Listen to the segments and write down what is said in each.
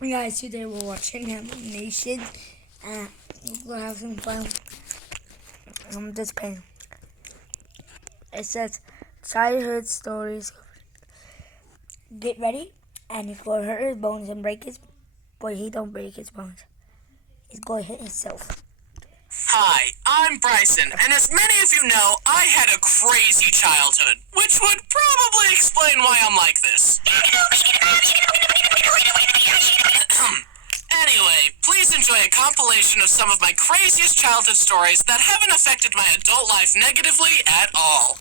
Guys, today we're watching animation. We'll have some fun. This pen. It says childhood stories. Get ready, and he's gonna hurt his bones and break his, but he don't break his bones. He's gonna hit himself. Hi, I'm Bryson, and as many of you know, I had a crazy childhood, which would probably explain why I'm like this. Anyway, please enjoy a compilation of some of my craziest childhood stories that haven't affected my adult life negatively at all.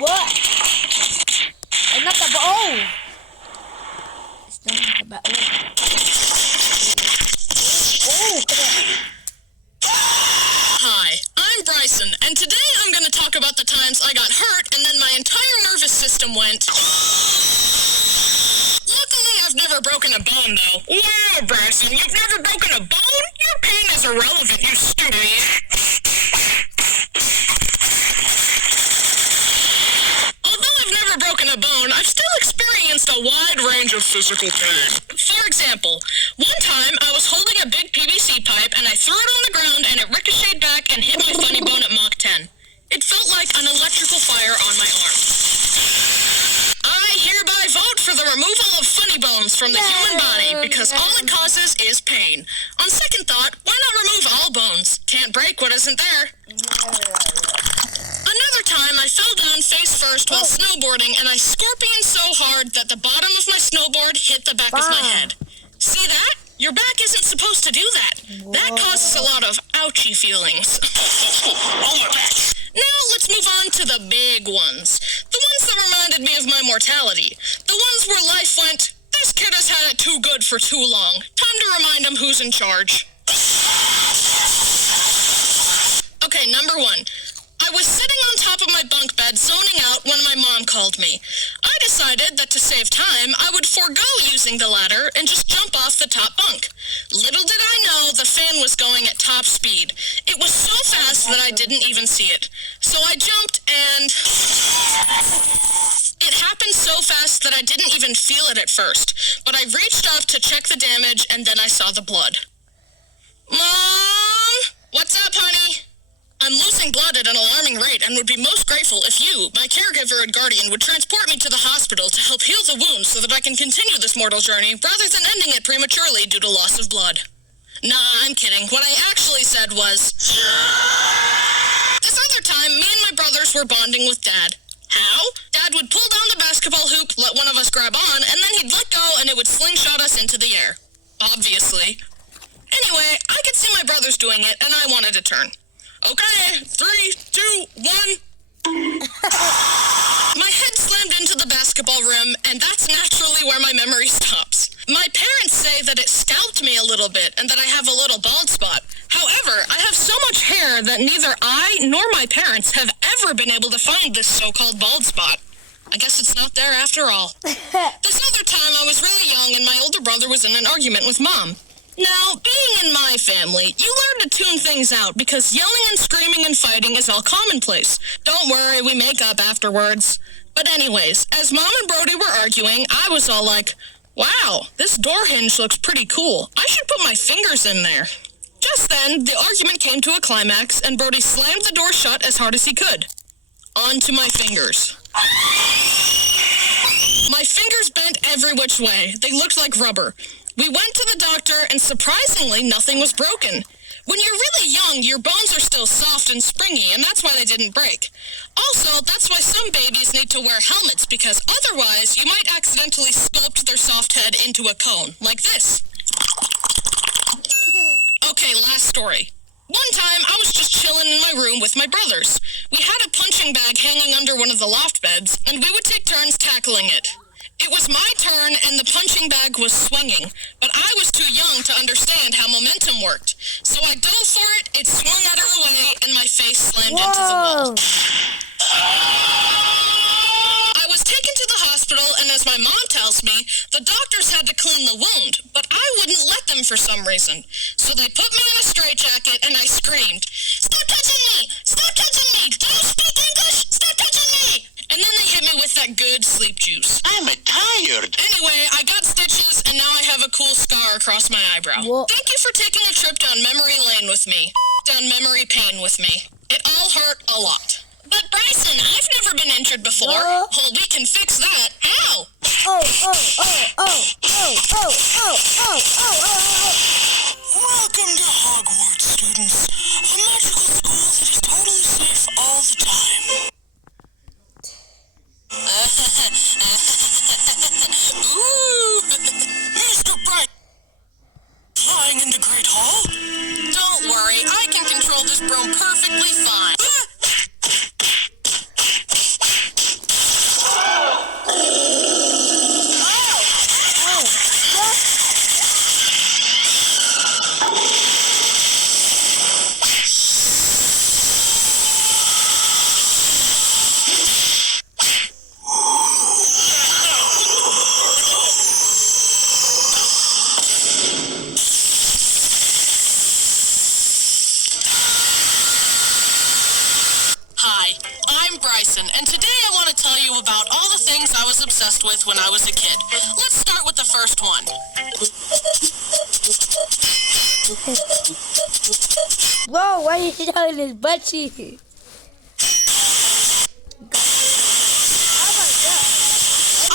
What? It's not the bone. It's not the bone. Oh, come on. Hi, I'm Bryson, and today I'm going to talk about the times I got hurt and then my entire nervous system went. Luckily, I've never broken a bone, though. Wow, Bryson, you've never broken a bone? Your pain is irrelevant, you stupid. Although I've never broken a bone, I've still experienced a wide range of physical pain. For example, one time I was holding a big PVC pipe and I threw it on the ground and it ricocheted back and hit my funny bone at Mach 10. It felt like an electrical fire on my arm. I hereby vote for the removal of funny bones from the human body because all it causes is pain. On second thought, why not remove all bones? Can't break what isn't there. Another time, I fell down face first while snowboarding, and I scorpioned so hard that the bottom of my snowboard hit the back of my head. See that? Your back isn't supposed to do that. That causes a lot of ouchy feelings. Oh, my back. Now, let's move on to the big ones. The ones that reminded me of my mortality. The ones where life went, this kid has had it too good for too long. Time to remind him who's in charge. Okay, number one. I was sitting on top of my bunk bed zoning out when my mom called me. I decided that to save time, I would forego using the ladder and just jump off the top bunk. Little did I know the fan was going at top speed. It was so fast that I didn't even see it. So I jumped and... It happened so fast that I didn't even feel it at first. But I reached up to check the damage and then I saw the blood. Mom? What's up, honey? I'm losing blood at an alarming rate and would be most grateful if you, my caregiver and guardian, would transport me to the hospital to help heal the wound so that I can continue this mortal journey rather than ending it prematurely due to loss of blood. Nah, I'm kidding. What I actually said was... This other time, me and my brothers were bonding with Dad. How? Dad would pull down the basketball hoop, let one of us grab on, and then he'd let go and it would slingshot us into the air. Obviously. Anyway, I could see my brothers doing it and I wanted to turn. Okay, 3, 2, 1. My head slammed into the basketball rim, and that's naturally where my memory stops. My parents say that it scalped me a little bit and that I have a little bald spot. However, I have so much hair that neither I nor my parents have ever been able to find this so-called bald spot. I guess it's not there after all. This other time I was really young and my older brother was in an argument with Mom. Now, being in my family, you learn to tune things out because yelling and screaming and fighting is all commonplace. Don't worry, we make up afterwards. But anyways, as Mom and Brody were arguing, I was all like, wow, this door hinge looks pretty cool. I should put my fingers in there. Just then, the argument came to a climax and Brody slammed the door shut as hard as he could. Onto my fingers. My fingers bent every which way. They looked like rubber. We went to the doctor, and surprisingly, nothing was broken. When you're really young, your bones are still soft and springy, and that's why they didn't break. Also, that's why some babies need to wear helmets, because otherwise, you might accidentally sculpt their soft head into a cone, like this. Okay, last story. One time, I was just chilling in my room with my brothers. We had a punching bag hanging under one of the loft beds, and we would take turns tackling it. It was my turn, and the punching bag was swinging, but I was too young to understand how momentum worked. So I dove for it, it swung out of the way, and my face slammed into the wall. I was taken to the hospital, and as my mom tells tells me the doctors had to clean the wound, but I wouldn't let them for some reason. So they put me in a straitjacket and I screamed, "Stop touching me! Stop touching me! Do you speak English? Stop touching me!" And then they hit me with that good sleep juice. I'm tired. Anyway, I got stitches and now I have a cool scar across my eyebrow. Whoa. Thank you for taking a trip down memory lane with me. Down memory lane with me. It all hurt a lot. But Bryson, I've never been injured before. No. Well, we can fix that. How? Welcome to Hogwarts, students. A magical school that is totally safe all the time. Ooh, Mr. Bright. Flying into Great Hall? Don't worry, I can control this broom perfectly fine. Hi, I'm Bryson, and today I want to tell you about all the things I was obsessed with when I was a kid. Let's start with the first one. Whoa, why are you showing his butt cheek?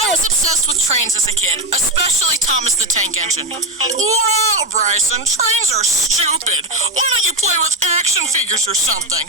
I was obsessed with trains as a kid, especially Thomas the Tank Engine. Wow, Bryson, trains are stupid. Why don't you play with action figures or something?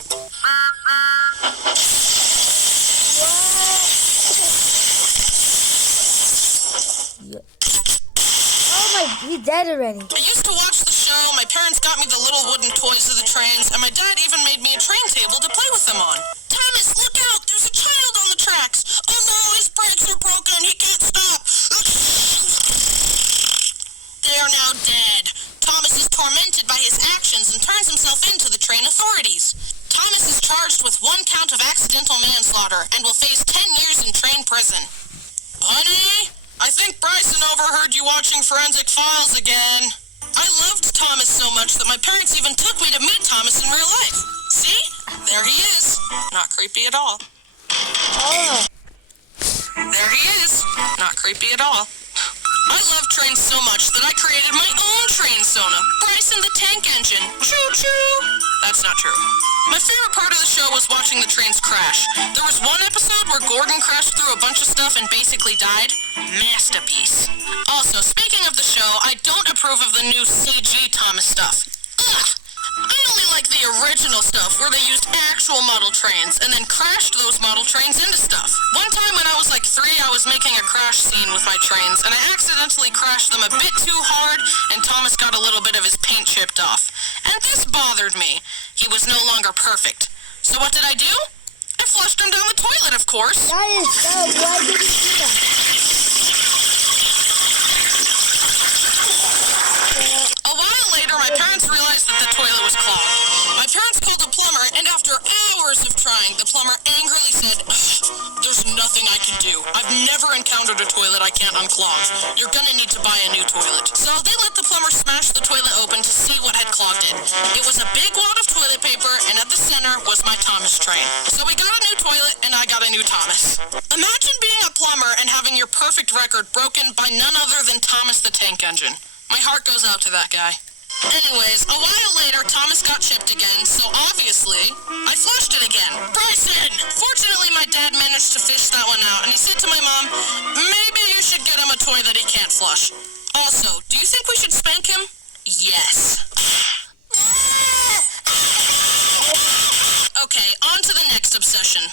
Oh my, he's dead already. I used to watch the show, my parents got me the little wooden toys of the trains, and my dad even made me a train table to play with them on. Thomas, look out! There's a child on the tracks! Oh no, his brakes are broken! He can't stop! They are now dead. Thomas is tormented by his actions and turns himself in to the train authorities. Thomas is charged with 1 count of accidental manslaughter and will face 10 years in train prison. Honey, I think Bryson overheard you watching Forensic Files again. I loved Thomas so much that my parents even took me to meet Thomas in real life. See? There he is. Not creepy at all. Oh, There he is. Not creepy at all. I love trains so much that I created my own train sona, Bryson the Tank Engine. Choo-choo! That's not true. My favorite part of the show was watching the trains crash. There was one episode where Gordon crashed through a bunch of stuff and basically died. Masterpiece. Also, speaking of the show, I don't approve of the new CG Thomas stuff. Ugh! I only like the original stuff where they used actual model trains and then crashed those model trains into stuff. One time when I was like 3, I was making a crash scene with my trains and I accidentally crashed them a bit too hard and Thomas got a little bit of his paint chipped off. And this bothered me. He was no longer perfect. So what did I do? I flushed him down the toilet, of course. that is dumb. Why did you do that? A while later, my parents realized that the toilet was clogged. My parents called a plumber, and after hours of trying, the plumber angrily said, "There's nothing I can do. I've never encountered a toilet I can't unclog. You're gonna need to buy a new toilet." So they let the plumber smash the toilet open to see what had clogged it. It was a big wad of toilet paper, and at the center was my Thomas train. So we got a new toilet, and I got a new Thomas. Imagine being a plumber and having your perfect record broken by none other than Thomas the Tank Engine. My heart goes out to that guy. Anyways, a while later, Thomas got chipped again, so obviously, I flushed it again. Bryson! Fortunately, my dad managed to fish that one out, and he said to my mom, "Maybe you should get him a toy that he can't flush." Also, do you think we should spank him? Yes. Okay, on to the next obsession.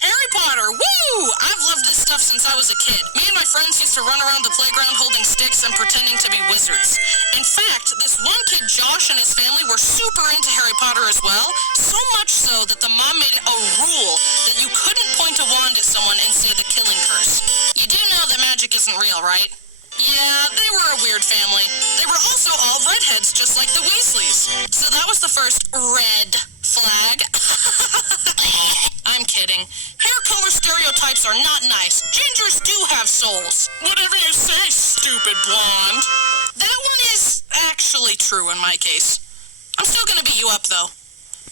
Harry Potter, woo! I've loved this stuff since I was a kid. Me and my friends used to run around the playground holding sticks and pretending to be wizards. In fact, this one kid, Josh, and his family were super into Harry Potter as well, so much so that the mom made it a rule that you couldn't point a wand at someone and say the killing curse. You do know that magic isn't real, right? Yeah, they were a weird family. They were also all redheads, just like the Weasleys. So that was the first red flag. I'm I'm kidding. Hair color stereotypes are not nice. Gingers do have souls. Whatever you say, stupid blonde. That one is actually true in my case. I'm still gonna beat you up, though.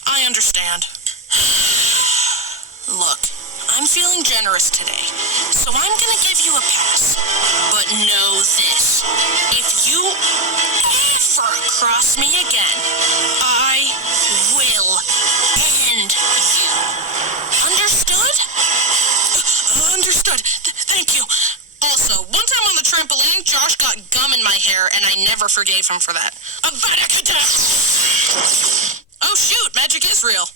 I understand. Look, I'm feeling generous today, so I'm gonna give you a pass. But know this. If you ever cross me again, I will end you. Understood? Understood. Thank you. Also, one time on the trampoline, Josh got gum in my hair, and I never forgave him for that. Oh shoot, magic is real.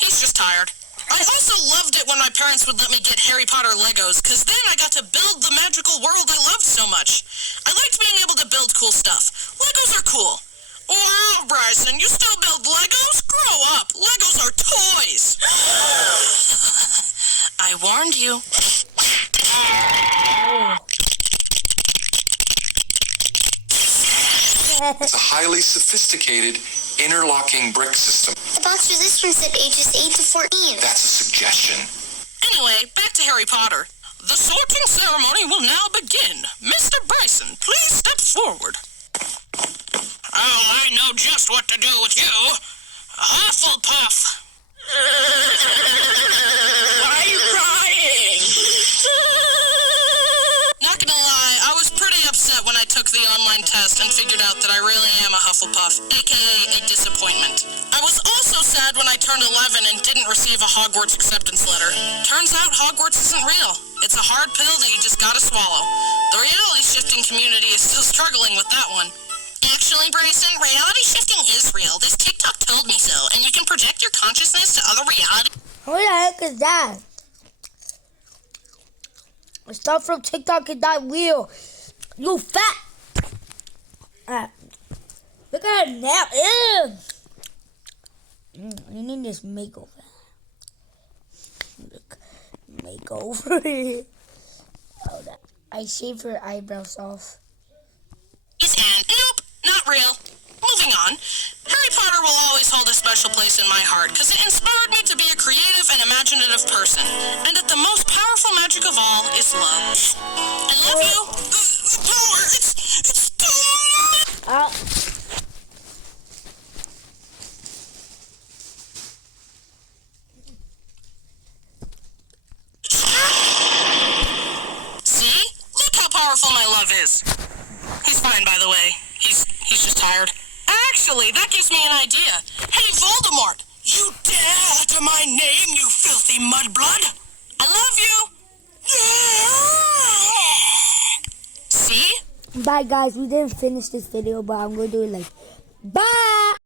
He's just tired. I also loved it when my parents would let me get Harry Potter Legos, because then I got to build the magical world I loved so much. I liked being able to build cool stuff. Legos are cool. Wow, Bryson, you still build Legos? Grow up. Legos are toys. I warned you. It's a highly sophisticated interlocking brick system. The box resistance at ages 8 to 14. That's a suggestion. Anyway, back to Harry Potter. The sorting ceremony will now begin. Mr. Bryson, please step forward. Oh, I know just what to do with you. Hufflepuff. Why are you crying? Not gonna lie, I was pretty upset when I took the online test and figured out that I really am a Hufflepuff, aka a disappointment. I was also sad when I turned 11 and didn't receive a Hogwarts acceptance letter. Turns out Hogwarts isn't real. It's a hard pill that you just gotta swallow. The reality-shifting community is still struggling with that one. Actually, Bryson, reality shifting is real. This TikTok told me so, and you can project your consciousness to other reality. What the heck is that? The stuff from TikTok is not real. You fat. Look at her nap. Ew. You need this makeover. Look, makeover. Oh, that. I shaved her eyebrows off. And nope, not real. Moving on. Harry Potter will always hold a special place in my heart because it inspired me to be a creative and imaginative person. And that the most powerful magic of all is love. I love you. The power, it's too much. See? Look how powerful my love is. He's fine, by the way. He's just tired. Actually, that gives me an idea. Hey, Voldemort! You dare utter my name, you filthy mudblood! I love you! See? Bye, guys. We didn't finish this video, but I'm going to do it like, bye!